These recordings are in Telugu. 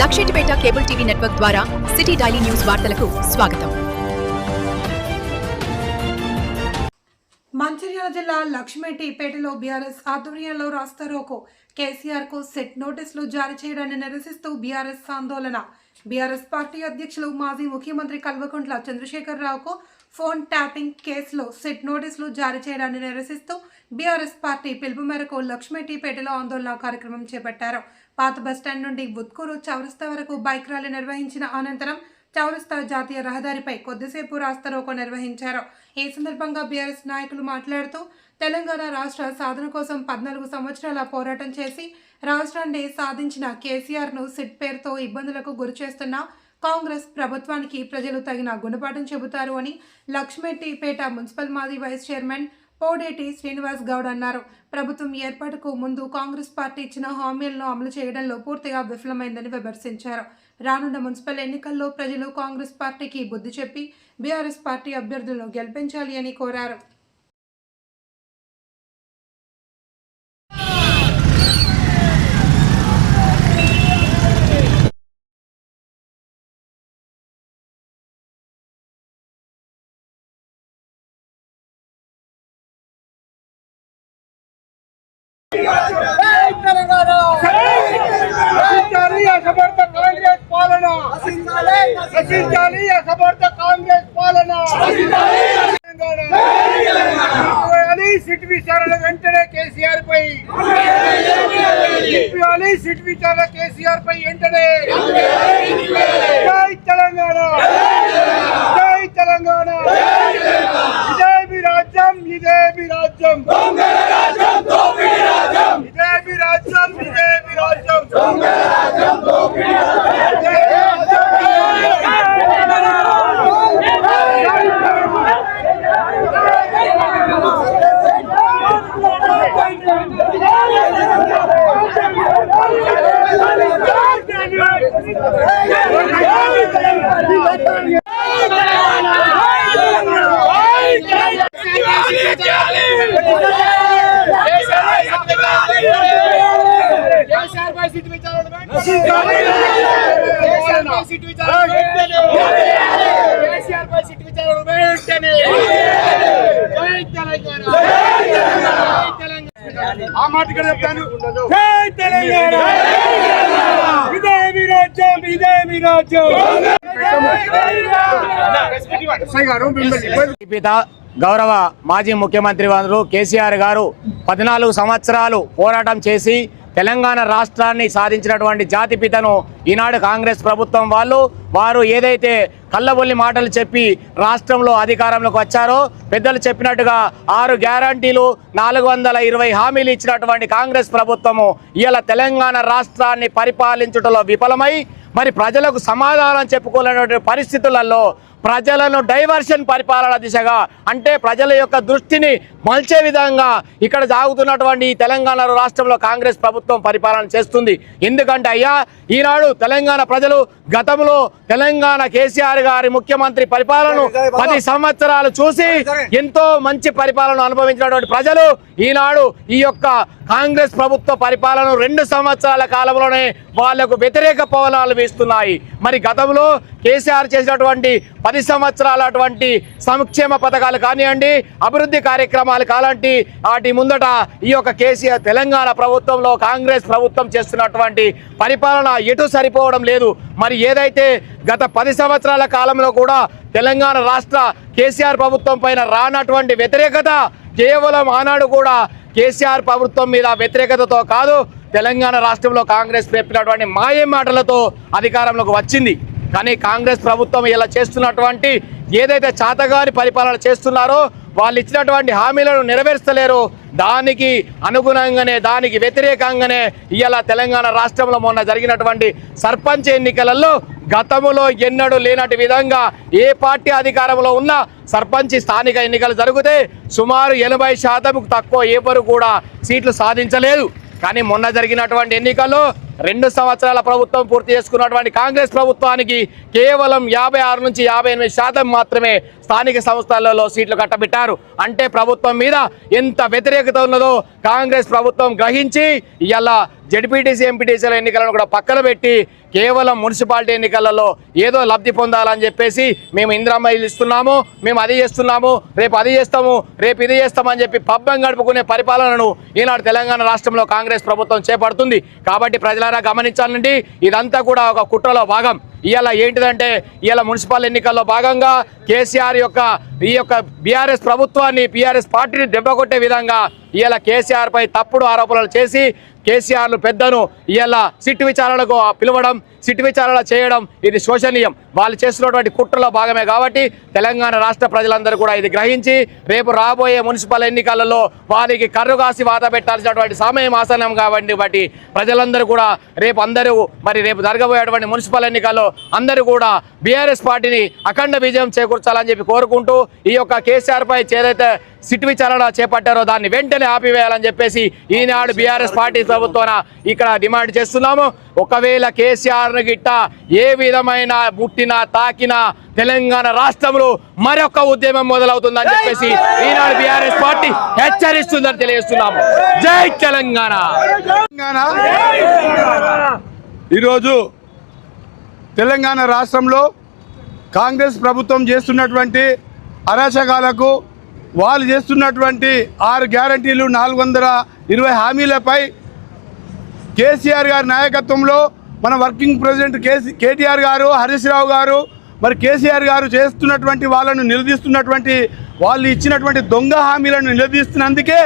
లక్షెట్టిపేట కేబుల్ టీవీ నెట్వర్క్ ద్వారా సిటీ డైలీ న్యూస్ వార్తలకు స్వాగతం. మంచిర్యాల జిల్లా లక్ష్మీటిపేటలో బీఆర్ఎస్ ఆధ్వర్యంలో రాస్తారోకో కేసీఆర్కు సెట్ నోటీసులు జారీ చేయడాన్ని నిరసిస్తూ బీఆర్ఎస్ ఆందోళన. బీఆర్ఎస్ పార్టీ అధ్యక్షులు మాజీ ముఖ్యమంత్రి కల్వకుంట్ల చంద్రశేఖరరావుకు ఫోన్ ట్యాపింగ్ కేసులో సెట్ నోటీసులు జారీ చేయడాన్ని నిరసిస్తూ బీఆర్ఎస్ పార్టీ పిలుపు మేరకు లక్ష్మీటిపేటలో ఆందోళన కార్యక్రమం చేపట్టారు. పాత బస్టాండ్ నుండి బుత్కూరు చౌరస్తా వరకు బైక్ ర్యాలీ నిర్వహించిన అనంతరం చౌరస్తా జాతీయ రహదారిపై కొద్దిసేపు రాస్తారోకో నిర్వహించారు. ఈ సందర్భంగా బీఆర్ఎస్ నాయకులు మాట్లాడుతూ తెలంగాణ రాష్ట్ర సాధన కోసం పద్నాలుగు సంవత్సరాల పోరాటం చేసి రాష్ట్రాన్ని సాధించిన కేసీఆర్ను సిట్ పేరుతో ఇబ్బందులకు గురి చేస్తున్న కాంగ్రెస్ ప్రభుత్వానికి ప్రజలు తగిన గుణపాఠం చెబుతారు అని లక్ష్మెట్టిపేట మున్సిపల్ మాజీ వైస్ చైర్మన్ పోడేటి శ్రీనివాస్ గౌడ్ అన్నారు. ప్రభుత్వం ఏర్పాటుకు ముందు కాంగ్రెస్ పార్టీ ఇచ్చిన హామీలను అమలు చేయడంలో పూర్తిగా విఫలమైందని విమర్శించారు. రానున్న మున్సిపల్ ఎన్నికల్లో ప్రజలు కాంగ్రెస్ పార్టీకి బుద్ధి చెప్పి బీఆర్ఎస్ పార్టీ అభ్యర్థులను గెలిపించాలి అని కోరారు నశించాలి అసమర్థ కాంగ్రెస్ పాలన నశించాలి అసమర్థ కాంగ్రెస్ పాలన. తెలంగాణ సిట్ విచారణ వెంటనే కేసీఆర్ పై. సిట్ విచారణ కేసీఆర్ పై వెంటనే జై తెలంగాణ జై తెలంగాణ ఇదే మీ రాజ్యం ఇదే మీ రాజ్యం ఇదే మీ రాజ్యం ఇదే మీ రాజ్యం ఆ మాట ఇక్కడ చెప్తాను జై తెలంగాణ ఇదే మీ రాజ్యం ఇదే మీ రాజ్యం గారు మిమ్మల్ని గౌరవ మాజీ ముఖ్యమంత్రి వారు కేసీఆర్ గారు పద్నాలుగు సంవత్సరాలు పోరాటం చేసి తెలంగాణ రాష్ట్రాన్ని సాధించినటువంటి జాతిపితను ఈనాడు కాంగ్రెస్ ప్రభుత్వం వాళ్ళు వారు ఏదైతే కళ్ళబొల్లి మాటలు చెప్పి రాష్ట్రంలో అధికారంలోకి వచ్చారో పెద్దలు చెప్పినట్టుగా ఆరు గ్యారంటీలు నాలుగు వందల ఇరవై హామీలు ఇచ్చినటువంటి కాంగ్రెస్ ప్రభుత్వము ఇవాళ తెలంగాణ రాష్ట్రాన్ని పరిపాలించుటలో విఫలమై మరి ప్రజలకు సమాధానం చెప్పుకోలేనటువంటి పరిస్థితులలో ప్రజలను డైవర్షన్ పరిపాలన దిశగా అంటే ప్రజల యొక్క దృష్టిని మల్చే విధంగా ఇక్కడ సాగుతున్నటువంటి ఈ తెలంగాణ రాష్ట్రంలో కాంగ్రెస్ ప్రభుత్వం పరిపాలన చేస్తుంది. ఎందుకంటే అయ్యా ఈనాడు తెలంగాణ ప్రజలు గతంలో తెలంగాణ కేసీఆర్ గారి ముఖ్యమంత్రి పరిపాలన పది సంవత్సరాలు చూసి ఎంతో మంచి పరిపాలన అనుభవించినటువంటి ప్రజలు ఈనాడు ఈ యొక్క కాంగ్రెస్ ప్రభుత్వ పరిపాలన రెండు సంవత్సరాల కాలంలోనే వాళ్ళకు వ్యతిరేక పవనాలు వీస్తున్నాయి. మరి గతంలో కేసీఆర్ చేసినటువంటి పది సంవత్సరాల అటువంటి సంక్షేమ పథకాలు కానివ్వండి అభివృద్ధి కార్యక్రమాలు కాలంటి వాటి ముందట ఈ యొక్క కేసీఆర్ తెలంగాణ ప్రభుత్వంలో కాంగ్రెస్ ప్రభుత్వం చేస్తున్నటువంటి పరిపాలన ఎటు సరిపోవడం లేదు. మరి ఏదైతే గత పది సంవత్సరాల కాలంలో కూడా తెలంగాణ రాష్ట్ర కేసీఆర్ ప్రభుత్వం పైన రానటువంటి వ్యతిరేకత కేవలం ఆనాడు కూడా కేసీఆర్ ప్రభుత్వం మీద వ్యతిరేకతతో కాదు తెలంగాణ రాష్ట్రంలో కాంగ్రెస్ చెప్పినటువంటి మాయ మాటలతో అధికారంలోకి వచ్చింది. కానీ కాంగ్రెస్ ప్రభుత్వం ఇలా చేస్తున్నటువంటి ఏదైతే చాతగాని పరిపాలన చేస్తున్నారో వాళ్ళు ఇచ్చినటువంటి హామీలను నెరవేర్చలేరు దానికి అనుగుణంగానే దానికి వ్యతిరేకంగానే ఇవాళ తెలంగాణ రాష్ట్రంలో మొన్న జరిగినటువంటి సర్పంచ్ ఎన్నికలలో గతంలో ఎన్నడూ లేనటి విధంగా ఏ పార్టీ అధికారంలో ఉన్నా సర్పంచ్ స్థానిక ఎన్నికలు జరిగితే సుమారు ఎనభై శాతం తక్కువ ఎవరు కూడా సీట్లు సాధించలేదు. కానీ మొన్న జరిగినటువంటి ఎన్నికల్లో రెండు సంవత్సరాల ప్రభుత్వం పూర్తి చేసుకున్నటువంటి కాంగ్రెస్ ప్రభుత్వానికి కేవలం యాభై ఆరు నుంచి యాభై ఎనిమిది శాతం మాత్రమే స్థానిక సంస్థలలో సీట్లు కట్టబెట్టారు. అంటే ప్రభుత్వం మీద ఎంత వ్యతిరేకత ఉన్నదో కాంగ్రెస్ ప్రభుత్వం గ్రహించి ఇలా జడ్పీటీసీ ఎంపీటీసీల ఎన్నికలను కూడా పక్కన పెట్టి కేవలం మున్సిపాలిటీ ఎన్నికలలో ఏదో లబ్ధి పొందాలని చెప్పేసి మేము ఇందిరమ్మ ఇస్తున్నాము మేము అది చేస్తున్నాము రేపు అది చేస్తాము రేపు ఇది చేస్తామని చెప్పి పబ్బం గడుపుకునే పరిపాలనను ఈనాడు తెలంగాణ రాష్ట్రంలో కాంగ్రెస్ ప్రభుత్వం చేపడుతుంది. కాబట్టి ప్రజలారా గమనించాలండి? ఇదంతా కూడా ఒక కుట్రలో భాగం. ఇవాళ ఏంటిదంటే ఇవాళ మున్సిపల్ ఎన్నికల్లో భాగంగా కేసీఆర్ యొక్క ఈ యొక్క బీఆర్ఎస్ ప్రభుత్వాన్ని బీఆర్ఎస్ పార్టీని దెబ్బకొట్టే విధంగా ఇవాళ కేసీఆర్ పై తప్పుడు ఆరోపణలు చేసి కేసీఆర్ను పెద్దను ఇవాళ సిట్ విచారణకు పిలవడం సిట్ విచారణ చేయడం ఇది శోచనీయం వాళ్ళు చేస్తున్నటువంటి కుట్రలో భాగమే కాబట్టి తెలంగాణ రాష్ట్ర ప్రజలందరూ కూడా ఇది గ్రహించి రేపు రాబోయే మున్సిపల్ ఎన్నికలలో వారికి కర్రుగాసి వాత పెట్టాల్సినటువంటి సమయం ఆసనం కాబట్టి బట్టి ప్రజలందరూ కూడా రేపు అందరూ మరి రేపు జరగబోయేటువంటి మున్సిపల్ ఎన్నికల్లో అందరూ కూడా బీఆర్ఎస్ పార్టీని అఖండ విజయం చేకూర్చాలని చెప్పి కోరుకుంటూ ఈ యొక్క కేసీఆర్ పై సిట్ విచారణ చేపట్టారో దాన్ని వెంటనే ఆపివేయాలని చెప్పేసి ఈనాడు బీఆర్ఎస్ పార్టీ ప్రభుత్వాన ఇక్కడ డిమాండ్ చేస్తున్నాము. ఒకవేళ కేసీఆర్ గిట్ట ఏ విధమైన ముట్టినా తాకినా తెలంగాణ రాష్ట్రంలో మరొక ఉద్యమం మొదలవుతుందని చెప్పేసి ఈనాడు బీఆర్ఎస్ పార్టీ హెచ్చరిస్తుందని తెలియజేస్తున్నాము. జై తెలంగాణ. తెలంగాణ. ఈరోజు తెలంగాణ రాష్ట్రంలో కాంగ్రెస్ ప్రభుత్వం చేస్తున్నటువంటి అరాచకాలకు వాళ్ళు చేస్తున్నటువంటి ఆరు గ్యారంటీలు నాలుగు వందల ఇరవై హామీలపై కేసీఆర్ గారి నాయకత్వంలో మన వర్కింగ్ ప్రెసిడెంట్ కేసీ కేటీఆర్ గారు హరీష్ రావు గారు మరి కేసీఆర్ గారు చేస్తున్నటువంటి వాళ్ళను నిలదీస్తున్నటువంటి వాళ్ళు ఇచ్చినటువంటి దొంగ హామీలను నిలదీస్తున్నందుకే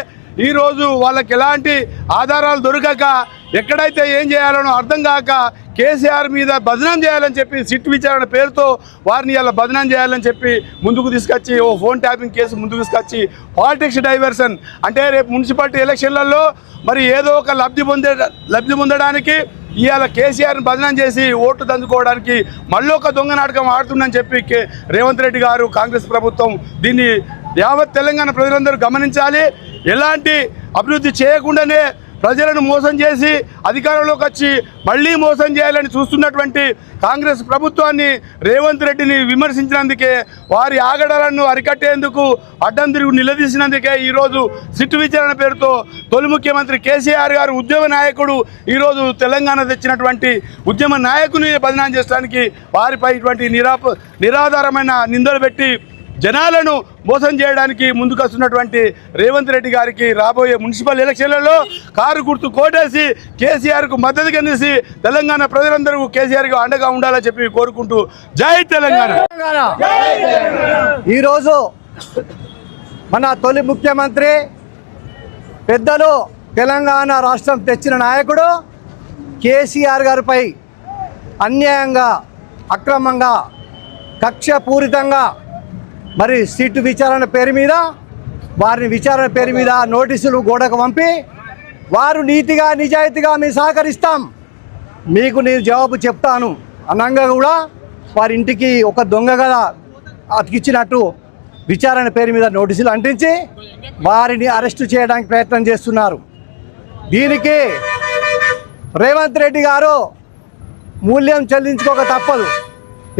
ఈరోజు వాళ్ళకి ఎలాంటి ఆధారాలు దొరకక ఎక్కడైతే ఏం చేయాలనో అర్థం కాక కేసీఆర్ మీద బదనం చేయాలని చెప్పి సిట్ విచారణ పేరుతో వారిని ఇలా బదనం చేయాలని చెప్పి ముందుకు తీసుకొచ్చి ఓ ఫోన్ ట్యాపింగ్ కేసు ముందుకు తీసుకొచ్చి పాలిటిక్స్ డైవర్షన్ అంటే రేపు మున్సిపాలిటీ ఎలక్షన్లలో మరి ఏదో ఒక లబ్ధి పొందే లబ్ధి పొందడానికి ఇవాళ కేసీఆర్ని బదనం చేసి ఓటు దందుకోవడానికి మళ్ళీ ఒక దొంగ నాటకం ఆడుతుందని చెప్పి కే రేవంత్ రెడ్డి గారు కాంగ్రెస్ ప్రభుత్వం దీన్ని యావత్ తెలంగాణ ప్రజలందరూ గమనించాలి. ఎలాంటి అభివృద్ధి చేయకుండానే ప్రజలను మోసం చేసి అధికారంలోకి వచ్చి మళ్ళీ మోసం చేయాలని చూస్తున్నటువంటి కాంగ్రెస్ ప్రభుత్వాన్ని రేవంత్ రెడ్డిని విమర్శించినందుకే వారి ఆగడాలను అరికట్టేందుకు అడ్డం తిరుగు నిలదీసినందుకే ఈరోజు సిట్టు విచారణ పేరుతో తొలి ముఖ్యమంత్రి కేసీఆర్ గారు ఉద్యమ నాయకుడు ఈరోజు తెలంగాణ తెచ్చినటువంటి ఉద్యమ నాయకుని బదనాం చేయడానికి వారిపై ఇటువంటి నిరాప నిరాధారమైన నిందలు పెట్టి జనాలను మోసం చేయడానికి ముందుకొస్తున్నటువంటి రేవంత్ రెడ్డి గారికి రాబోయే మున్సిపల్ ఎలక్షన్లలో కారు గుర్తు కోటేసి కేసీఆర్కు మద్దతు కనేసి తెలంగాణ ప్రజలందరూ కేసీఆర్కి అండగా ఉండాలని చెప్పి కోరుకుంటూ జై తెలంగాణ. ఈరోజు మన తొలి ముఖ్యమంత్రి పెద్దలు తెలంగాణ రాష్ట్రం తెచ్చిన నాయకుడు కేసీఆర్ గారిపై అన్యాయంగా అక్రమంగా కక్షపూరితంగా మరి సీటు విచారణ పేరు మీద వారిని విచారణ పేరు మీద నోటీసులు గోడకు పంపి వారు నీతిగా నిజాయితీగా మేము సహకరిస్తాం. మీకు నేను జవాబు చెప్తాను. అనంగా కూడా వారి ఇంటికి ఒక దొంగ కదా అతికిచ్చినట్టు విచారణ పేరు మీద నోటీసులు అంటించి వారిని అరెస్టు చేయడానికి ప్రయత్నం చేస్తున్నారు. దీనికి రేవంత్ రెడ్డి గారు మూల్యం చెల్లించుకోక తప్పదు.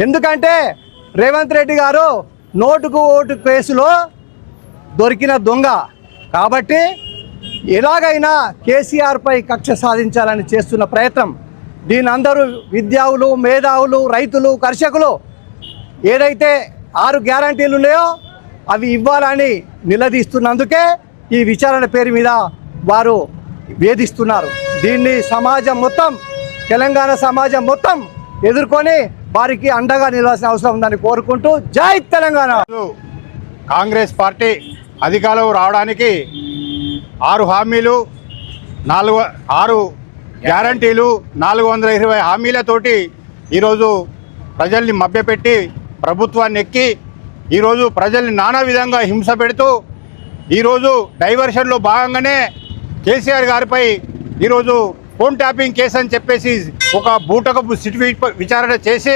ఎందుకంటే రేవంత్ రెడ్డి గారు నోటుకు ఓటు కేసులో దొరికిన దొంగ. కాబట్టి ఎలాగైనా కేసీఆర్పై కక్ష సాధించాలని చేస్తున్న ప్రయత్నం. దీని అందరూ విద్యావులు మేధావులు రైతులు కర్షకులు ఏదైతే ఆరు గ్యారంటీలు ఉన్నాయో అవి ఇవ్వాలని నిలదీస్తున్నందుకే ఈ విచారణ పేరు మీద వారు వేధిస్తున్నారు. దీన్ని సమాజం మొత్తం తెలంగాణ సమాజం మొత్తం ఎదుర్కొని వారికి అండగా నిలవాల్సిన అవసరం ఉందని కోరుకుంటూ జై తెలంగాణ. కాంగ్రెస్ పార్టీ అధికారంలో రావడానికి ఆరు హామీలు నాలుగు ఆరు గ్యారంటీలు నాలుగు వందల ఇరవై హామీలతోటి ఈరోజు ప్రజల్ని మభ్యపెట్టి ప్రభుత్వాన్ని ఎక్కి ఈరోజు ప్రజల్ని నానా విధంగా హింస పెడుతూ ఈరోజు డైవర్షన్లో భాగంగానే కేసీఆర్ గారిపై ఈరోజు ఫోన్ ట్యాపింగ్ కేసు అని చెప్పేసి ఒక బూటకపు సిటి విచారణ చేసి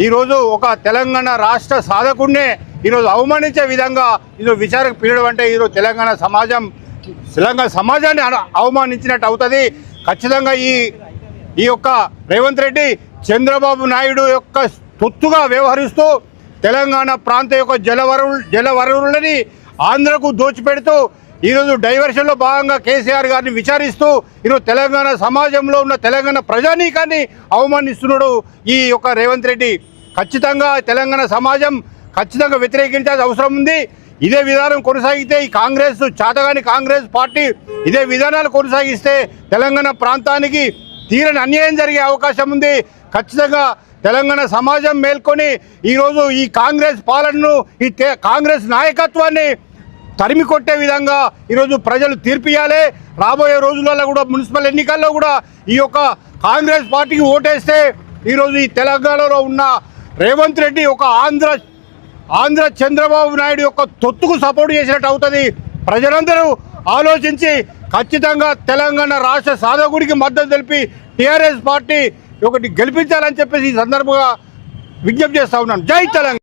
ఈరోజు ఒక తెలంగాణ రాష్ట్ర సాధకుడినే ఈరోజు అవమానించే విధంగా ఈరోజు విచారణ పీయడం అంటే ఈరోజు తెలంగాణ సమాజం తెలంగాణ సమాజాన్ని అవమానించినట్టు అవుతుంది. ఖచ్చితంగా ఈ ఈ యొక్క రేవంత్ రెడ్డి చంద్రబాబు నాయుడు యొక్క తొత్తుగా వ్యవహరిస్తూ తెలంగాణ ప్రాంత యొక్క జలవరు జలవరులని ఆంధ్రకు దోచిపెడుతూ ఈరోజు డైవర్షన్లో భాగంగా కేసీఆర్ గారిని విచారిస్తూ ఈరోజు తెలంగాణ సమాజంలో ఉన్న తెలంగాణ ప్రజానీకాన్ని అవమానిస్తున్నాడు ఈ యొక్క రేవంత్ రెడ్డి. ఖచ్చితంగా తెలంగాణ సమాజం ఖచ్చితంగా వ్యతిరేకించాల్సిన అవసరం ఉంది. ఇదే విధానం కొనసాగితే ఈ కాంగ్రెస్ చాతగాని కాంగ్రెస్ పార్టీ ఇదే విధానాలు కొనసాగిస్తే తెలంగాణ ప్రాంతానికి తీరని అన్యాయం జరిగే అవకాశం ఉంది. ఖచ్చితంగా తెలంగాణ సమాజం మేల్కొని ఈరోజు ఈ కాంగ్రెస్ పాలనను ఈ కాంగ్రెస్ నాయకత్వాన్ని తరిమి కొట్టే విధంగా ఈరోజు ప్రజలు తీర్పియాలి రాబోయే రోజులలో కూడా మున్సిపల్ ఎన్నికల్లో కూడా ఈ యొక్క కాంగ్రెస్ పార్టీకి ఓటేస్తే ఈరోజు ఈ తెలంగాణలో ఉన్న రేవంత్ రెడ్డి ఒక ఆంధ్ర ఆంధ్ర చంద్రబాబు నాయుడు యొక్క తొత్తుకు సపోర్ట్ చేసినట్టు అవుతుంది. ప్రజలందరూ ఆలోచించి ఖచ్చితంగా తెలంగాణ రాష్ట్ర సాధకుడికి మద్దతు తెలిపి టీఆర్ఎస్ పార్టీ ఒకటి గెలిపించాలని చెప్పేసి ఈ సందర్భంగా విజ్ఞప్తి చేస్తా ఉన్నాను. జై తెలంగాణ.